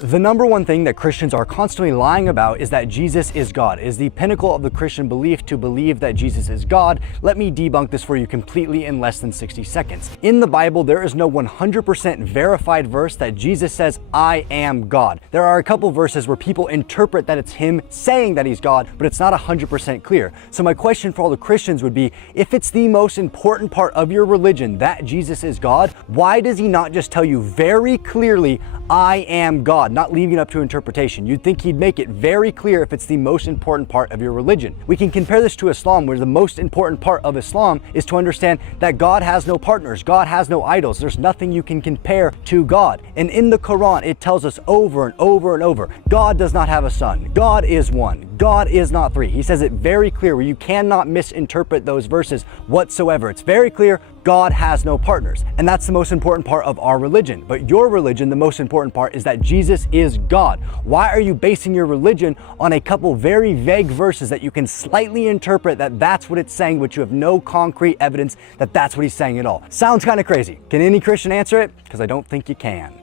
The number one thing that Christians are constantly lying about is that Jesus is God. It is the pinnacle of the Christian belief to believe that Jesus is God. Let me debunk this for you completely in less than 60 seconds. In the Bible, there is no 100% verified verse that Jesus says, I am God. There are a couple verses where people interpret that it's him saying that he's God, but it's not 100% clear. So my question for all the Christians would be, if it's the most important part of your religion that Jesus is God, why does he not just tell you very clearly, I am God, not leaving it up to interpretation? You'd think he'd make it very clear if it's the most important part of your religion. We can compare this to Islam, where the most important part of Islam is to understand that God has no partners, God has no idols, there's nothing you can compare to God. And in the Quran, it tells us over and over and over, God does not have a son, God is one, God is not three. He says it very clear, where you cannot misinterpret those verses whatsoever. It's very clear, God has no partners. And that's the most important part of our religion. But your religion, the most important part is that Jesus is God. Why are you basing your religion on a couple very vague verses that you can slightly interpret that that's what it's saying, but you have no concrete evidence that that's what he's saying at all? Sounds kind of crazy. Can any Christian answer it? Because I don't think you can.